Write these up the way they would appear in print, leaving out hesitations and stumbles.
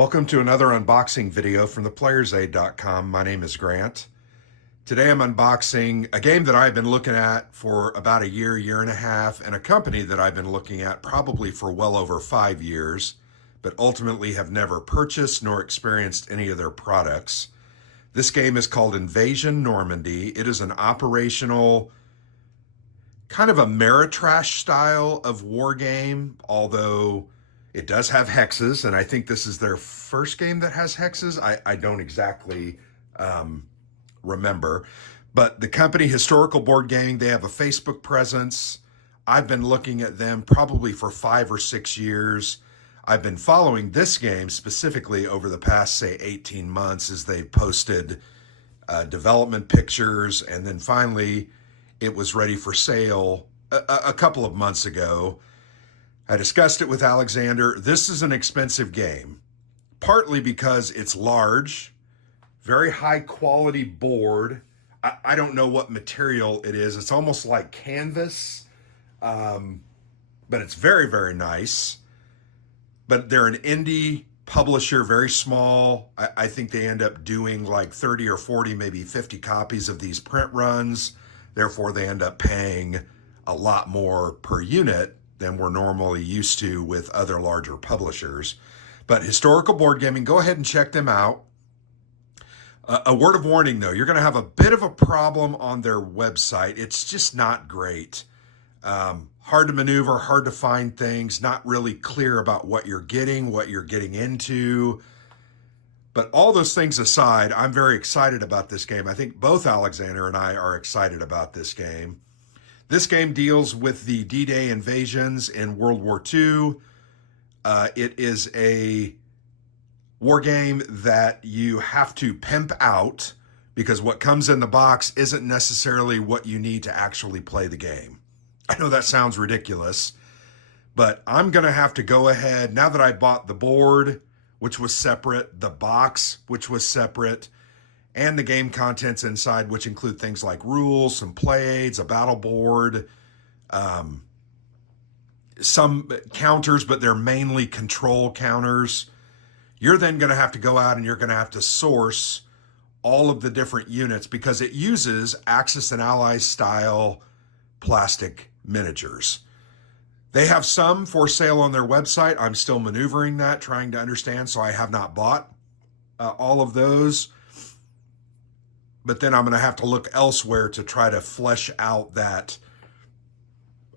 Welcome to another unboxing video from theplayersaid.com. My name is Grant. Today I'm unboxing a game that I've been looking at for about a year and a half, and a company that I've been looking at probably for well over 5 years, but ultimately have never purchased nor experienced any of their products. This game is called Invasion Normandy. It is an operational, kind of a Ameritrash style of war game, although it does have hexes, and I think this is their first game that has hexes. I don't exactly remember. But the company, Historical Board Gaming, they have a Facebook presence. I've been looking at them probably for 5 or 6 years. I've been following this game specifically over the past, say, 18 months as they posted development pictures, and then finally it was ready for sale a couple of months ago. I discussed it with Alexander. This is an expensive game, partly because it's large, very high quality board. I don't know what material it is. It's almost like canvas, but it's very, very nice. But they're an indie publisher, very small. I think they end up doing like 30 or 40, maybe 50 copies of these print runs. Therefore, they end up paying a lot more per unit than we're normally used to with other larger publishers. But Historical Board Gaming, go ahead and check them out. A word of warning though, you're gonna have a bit of a problem on their website. It's just not great. Hard to maneuver, hard to find things, not really clear about what you're getting into. But all those things aside, I'm very excited about this game. I think both Alexander and I are excited about this game. This game deals with the D-Day invasions in World War II. It is a war game that you have to pimp out because what comes in the box isn't necessarily what you need to actually play the game. I know that sounds ridiculous, but I'm going to have to go ahead, now that I bought the board, which was separate, the box, which was separate, and the game contents inside, which include things like rules, some play aids, a battle board, some counters, but they're mainly control counters. You're then going to have to go out and you're going to have to source all of the different units because it uses Axis and Allies style plastic miniatures. They have some for sale on their website. I'm still maneuvering that, trying to understand, so I have not bought all of those. But then I'm going to have to look elsewhere to try to flesh out that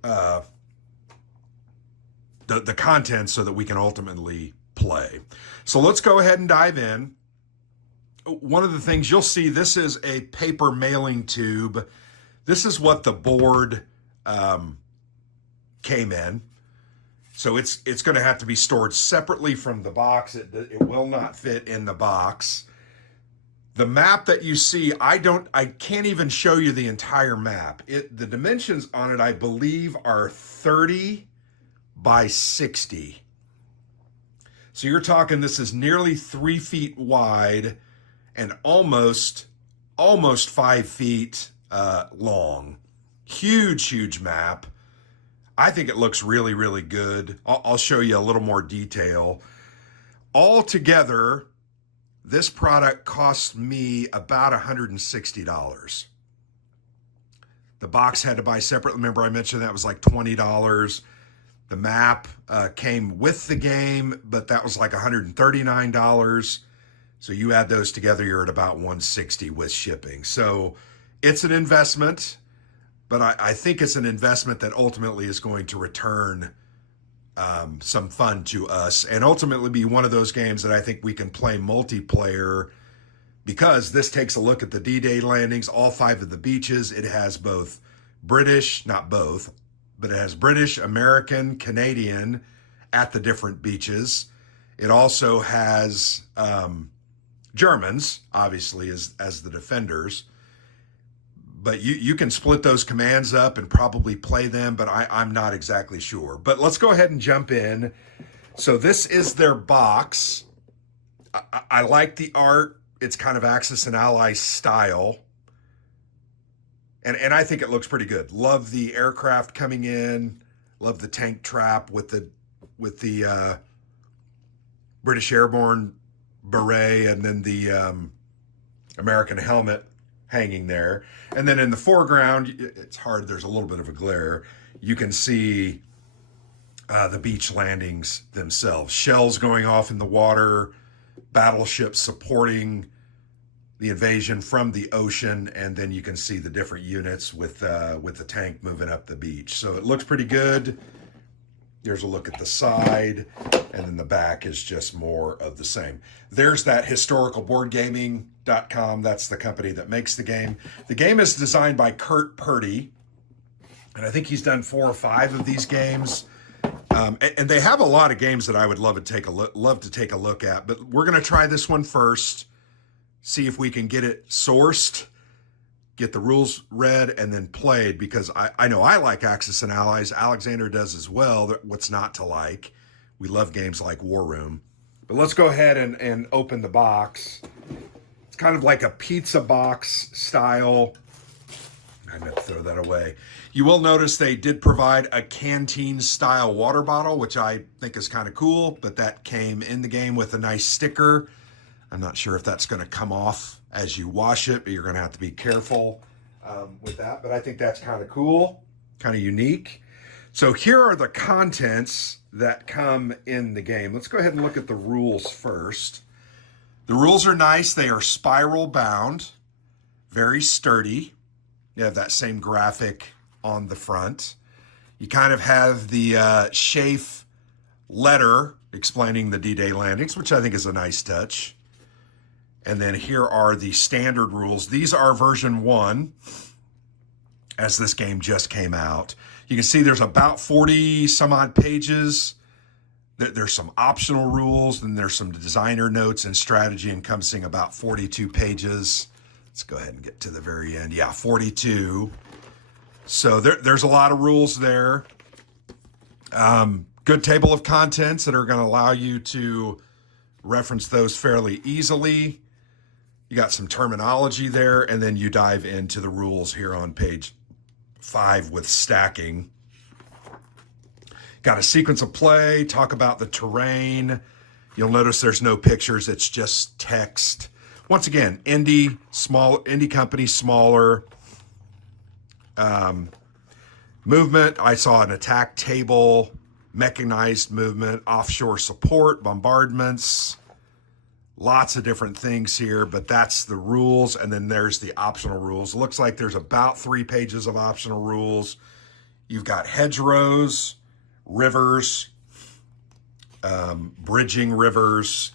the content so that we can ultimately play. So let's go ahead and dive in. One of the things you'll see, this is a paper mailing tube. This is what the board came in. So it's going to have to be stored separately from the box. It will not fit in the box. The map that you see, I can't even show you the entire map. The dimensions on it, I believe, are 30 by 60. So you're talking, this is nearly 3 feet wide and almost 5 feet long. Huge map. I think it looks really, really good. I'll show you a little more detail. Altogether, this product cost me about $160. The box had to buy separately. Remember I mentioned that was like $20. The map came with the game, but that was like $139. So you add those together, you're at about $160 with shipping. So it's an investment, but I think it's an investment that ultimately is going to return some fun to us and ultimately be one of those games that I think we can play multiplayer because this takes a look at the D-Day landings, all 5 of the beaches. It has both British, not both, but it has British, American, Canadian at the different beaches. It also has Germans, obviously, as the defenders. But you can split those commands up and probably play them, but I'm not exactly sure. But let's go ahead and jump in. So this is their box. I like the art. It's kind of Axis and Allies style. And I think it looks pretty good. Love the aircraft coming in. Love the tank trap with the British Airborne beret and then the American helmet hanging there. And then in the foreground, it's hard, there's a little bit of a glare. You can see the beach landings themselves. Shells going off in the water, battleships supporting the invasion from the ocean, and then you can see the different units with the tank moving up the beach. So it looks pretty good. Here's a look at the side, and then the back is just more of the same. There's that historicalboardgaming.com. That's the company that makes the game. The game is designed by Kurt Purdy, and I think he's done 4 or 5 of these games. And they have a lot of games that I would love to take a look at, but we're going to try this one first, see if we can get it sourced, get the rules read, and then played, because I know I like Axis and Allies. Alexander does as well. What's not to like? We love games like War Room. But let's go ahead and open the box. It's kind of like a pizza box style. I meant to throw that away. You will notice they did provide a canteen style water bottle, which I think is kind of cool, but that came in the game with a nice sticker. I'm not sure if that's going to come off as you wash it, but you're going to have to be careful with that. But I think that's kind of cool, kind of unique. So here are the contents that come in the game. Let's go ahead and look at the rules first. The rules are nice. They are spiral bound, very sturdy. You have that same graphic on the front. You kind of have the Schaeff letter explaining the D-Day landings, which I think is a nice touch. And then here are the standard rules. These are version 1, as this game just came out. You can see there's about 40 some odd pages. There's some optional rules, and there's some designer notes and strategy encompassing about 42 pages. Let's go ahead and get to the very end. Yeah, 42. So there's a lot of rules there. Good table of contents that are going to allow you to reference those fairly easily. You got some terminology there, and then you dive into the rules here on page 5 with stacking. Got a sequence of play, talk about the terrain. You'll notice there's no pictures, it's just text. Once again, indie company, smaller. Movement, I saw an attack table, mechanized movement, offshore support, bombardments, lots of different things here, but that's the rules. And then there's the optional rules. It looks like there's about 3 pages of optional rules. You've got hedgerows, rivers, bridging rivers,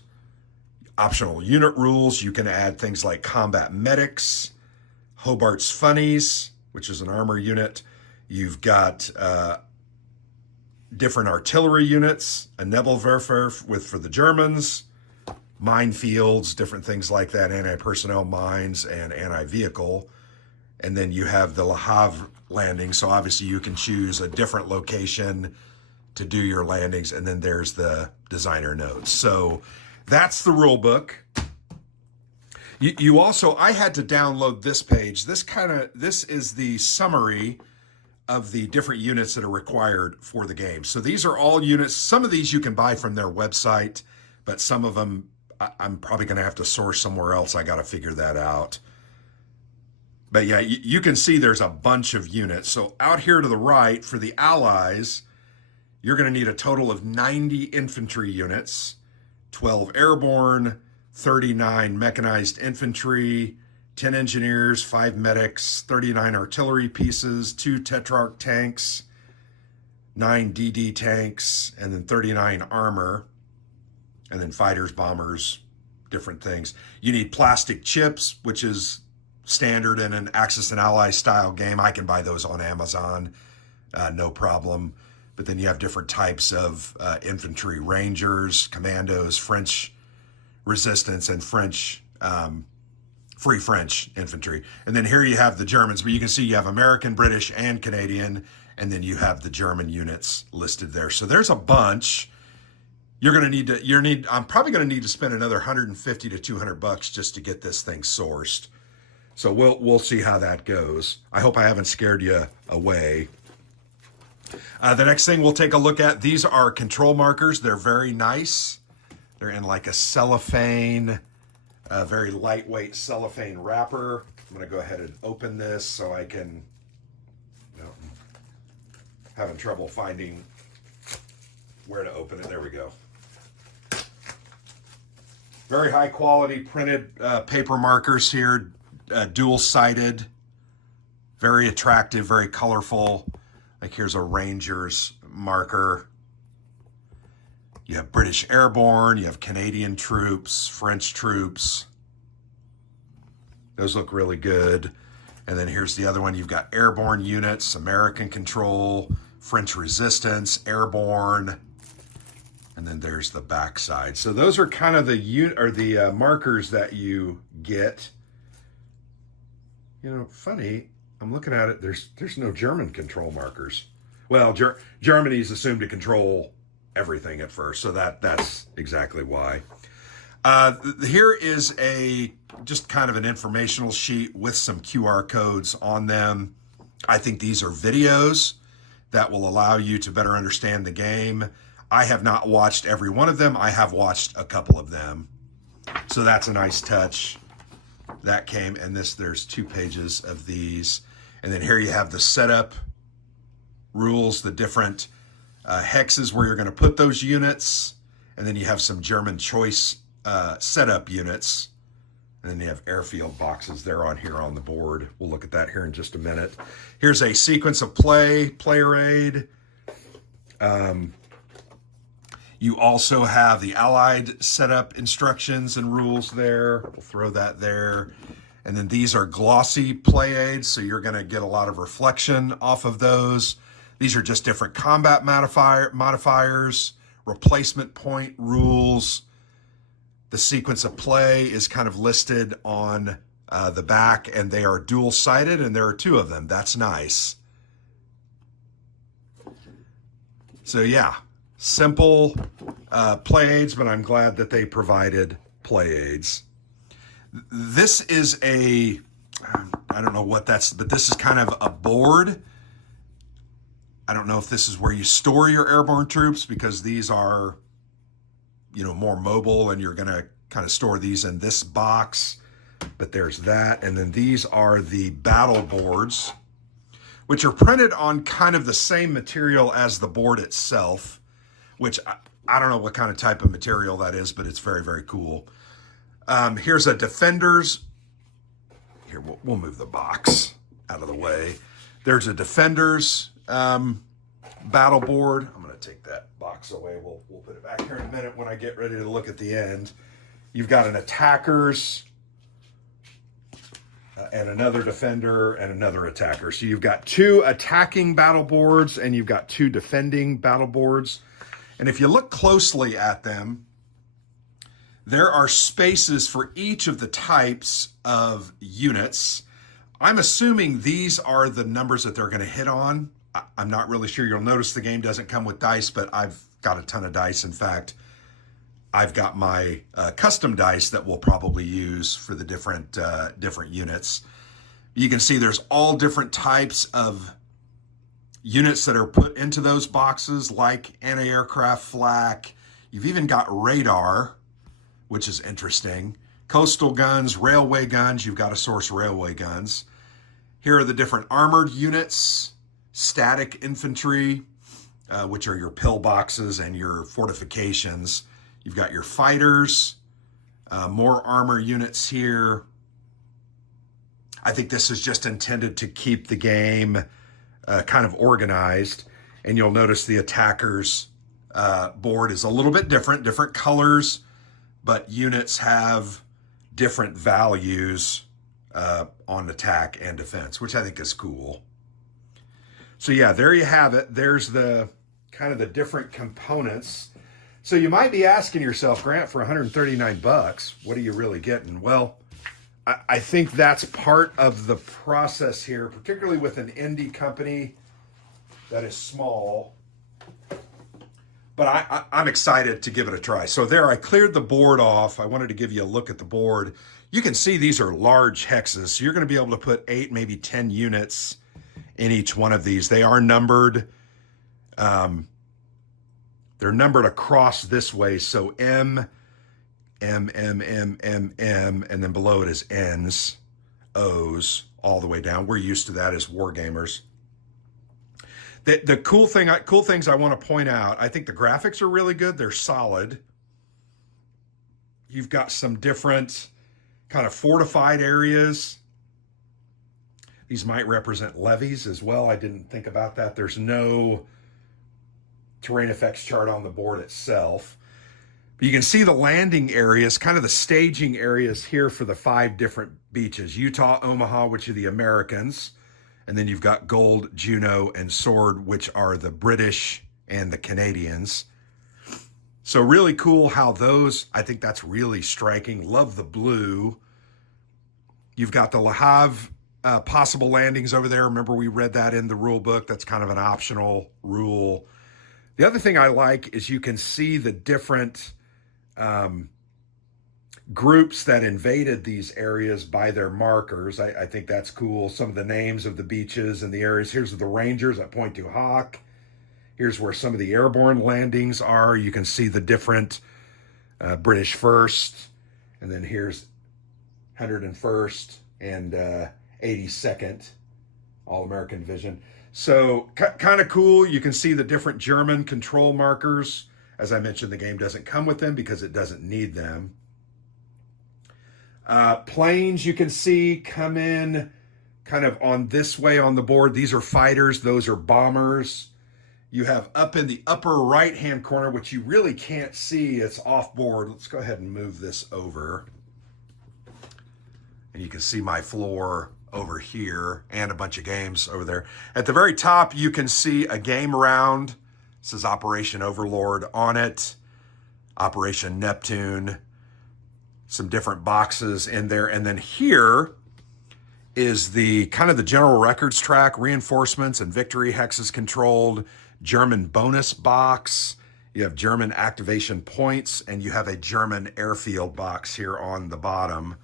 optional unit rules. You can add things like combat medics, Hobart's funnies, which is an armor unit. You've got different artillery units, a Nebelwerfer for the Germans, minefields, different things like that, anti-personnel mines and anti-vehicle. And then you have the Le Havre landing. So obviously you can choose a different location to do your landings. And then there's the designer notes. So that's the rule book. You also, I had to download this page. This is the summary of the different units that are required for the game. So these are all units. Some of these you can buy from their website, but some of them I'm probably going to have to source somewhere else. I got to figure that out. But yeah, you can see there's a bunch of units. So out here to the right for the Allies, you're going to need a total of 90 infantry units, 12 airborne, 39 mechanized infantry, 10 engineers, 5 medics, 39 artillery pieces, 2 Tetrarch tanks, 9 DD tanks, and then 39 armor, and then fighters, bombers, different things. You need plastic chips, which is standard in an Axis and Allies style game. I can buy those on Amazon, no problem. But then you have different types of infantry, rangers, commandos, French resistance, and French Free French infantry. And then here you have the Germans, but you can see you have American, British, and Canadian, and then you have the German units listed there. So there's a bunch. You're going to need I'm probably going to need to spend another 150 to 200 bucks just to get this thing sourced. So we'll see how that goes. I hope I haven't scared you away. The next thing we'll take a look at, these are control markers. They're very nice. They're in like a cellophane, a very lightweight cellophane wrapper. I'm going to go ahead and open this so I can, you know, having trouble finding where to open it. There we go. Very high quality printed paper markers here, dual-sided, very attractive, very colorful. Like here's a Rangers marker. You have British Airborne, you have Canadian troops, French troops. Those look really good. And then here's the other one. You've got airborne units, American control, French resistance, airborne. And then there's the backside. So those are kind of the markers that you get. You know, funny, I'm looking at it, there's no German control markers. Well, Germany's assumed to control everything at first, so that's exactly why. Here is just kind of an informational sheet with some QR codes on them. I think these are videos that will allow you to better understand the game. I have not watched every one of them. I have watched a couple of them. So that's a nice touch. That came, and there's 2 pages of these. And then here you have the setup rules, the different hexes where you're going to put those units. And then you have some German choice setup units. And then you have airfield boxes there on here on the board. We'll look at that here in just a minute. Here's a sequence of player aid. You also have the Allied setup instructions and rules there. We'll throw that there. And then these are glossy play aids, so you're going to get a lot of reflection off of those. These are just different combat modifiers, replacement point rules. The sequence of play is kind of listed on the back, and they are dual-sided, and there are 2 of them. That's nice. So yeah. Simple play aids, but I'm glad that they provided play aids. This is I don't know what that's, but this is kind of a board. I don't know if this is where you store your airborne troops, because these are, you know, more mobile, and you're going to kind of store these in this box. But there's that. And then these are the battle boards, which are printed on kind of the same material as the board itself, which I don't know what kind of type of material that is, but it's very, very cool. Here's a Defenders. Here, we'll move the box out of the way. There's a Defenders battle board. I'm going to take that box away. We'll put it back here in a minute when I get ready to look at the end. You've got an Attackers and another Defender and another Attacker. So you've got 2 attacking battle boards and you've got 2 defending battle boards. And if you look closely at them, there are spaces for each of the types of units. I'm assuming these are the numbers that they're going to hit on. I'm not really sure. You'll notice the game doesn't come with dice, but I've got a ton of dice. In fact, I've got my custom dice that we'll probably use for the different units. You can see there's all different types of units that are put into those boxes, like anti-aircraft flak. You've even got radar, which is interesting. Coastal guns, railway guns. You've got to source railway guns. Here are the different armored units, static infantry, which are your pillboxes and your fortifications. You've got your fighters, more armor units here. I think this is just intended to keep the game kind of organized. And you'll notice the Attackers board is a little bit different colors, but units have different values on attack and defense, which I think is cool. So yeah, there you have it. There's the kind of the different components. So you might be asking yourself, Grant, for 139 bucks, what are you really getting? Well, I think that's part of the process here, particularly with an indie company that is small. But I'm excited to give it a try. So there, I cleared the board off. I wanted to give you a look at the board. You can see these are large hexes. So you're going to be able to put 8, maybe 10 units in each one of these. They are numbered. They're numbered across this way. So M M, M, M, M, M, and then below it is N's, O's, all the way down. We're used to that as wargamers. The cool things I want to point out, I think the graphics are really good. They're solid. You've got some different kind of fortified areas. These might represent levees as well. I didn't think about that. There's no terrain effects chart on the board itself. But you can see the landing areas, kind of the staging areas here for the 5 different beaches. Utah, Omaha, which are the Americans. And then you've got Gold, Juneau, and Sword, which are the British and the Canadians. So really cool how those, I think that's really striking. Love the blue. You've got the Le Havre possible landings over there. Remember, we read that in the rule book. That's kind of an optional rule. The other thing I like is you can see the different groups that invaded these areas by their markers. I think that's cool. Some of the names of the beaches and the areas. Here's the Rangers at Point du Hoc. Here's where some of the airborne landings are. You can see the different British 1st, and then here's 101st and 82nd, All-American Division. So kind of cool. You can see the different German control markers. As I mentioned, the game doesn't come with them because it doesn't need them. Planes you can see come in kind of on this way on the board. These are fighters. Those are bombers. You have up in the upper right-hand corner, which you really can't see. It's off board. Let's go ahead and move this over. And you can see my floor over here and a bunch of games over there. At the very top, you can see a game round. It says Operation Overlord on it. Operation Neptune. Some different boxes in there. And then here is the kind of the general records track, reinforcements and victory hexes controlled, German bonus box. You have German activation points, and you have a German airfield box here on the bottom.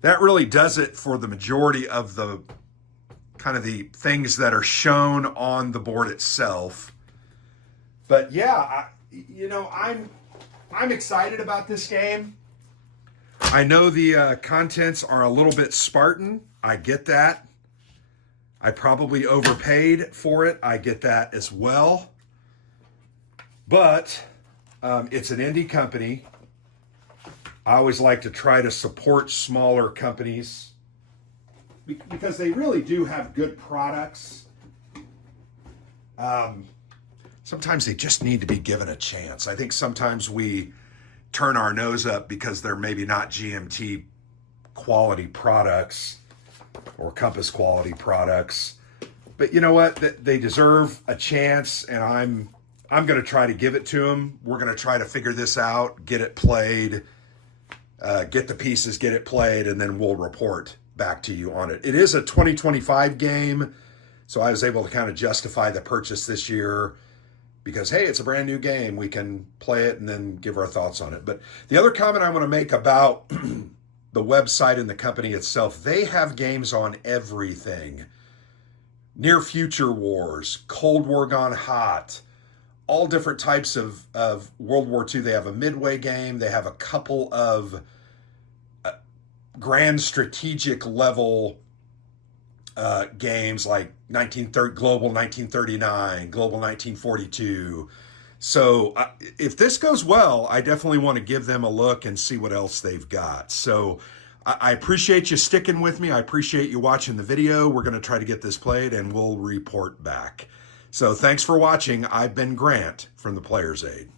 That really does it for the majority of the kind of the things that are shown on the board itself. But yeah, I'm excited about this game. I know the contents are a little bit Spartan. I get that. I probably overpaid for it. I get that as well. But it's an indie company. I always like to try to support smaller companies because they really do have good products. Sometimes they just need to be given a chance. I think sometimes we turn our nose up because they're maybe not GMT quality products or Compass quality products. But you know what? They deserve a chance, and I'm going to try to give it to them. We're going to try to figure this out, get it played, get the pieces, get it played, and then we'll report back to you on it. It is a 2025 game, so I was able to kind of justify the purchase this year because, hey, it's a brand new game. We can play it and then give our thoughts on it. But the other comment I want to make about the website and the company itself, they have games on everything. Near Future Wars, Cold War Gone Hot, all different types of World War II. They have a Midway game. They have a couple of grand strategic level games like Global 1939, Global 1942. So if this goes well, I definitely want to give them a look and see what else they've got. So I appreciate you sticking with me. I appreciate you watching the video. We're going to try to get this played and we'll report back. So thanks for watching. I've been Grant from the Player's Aid.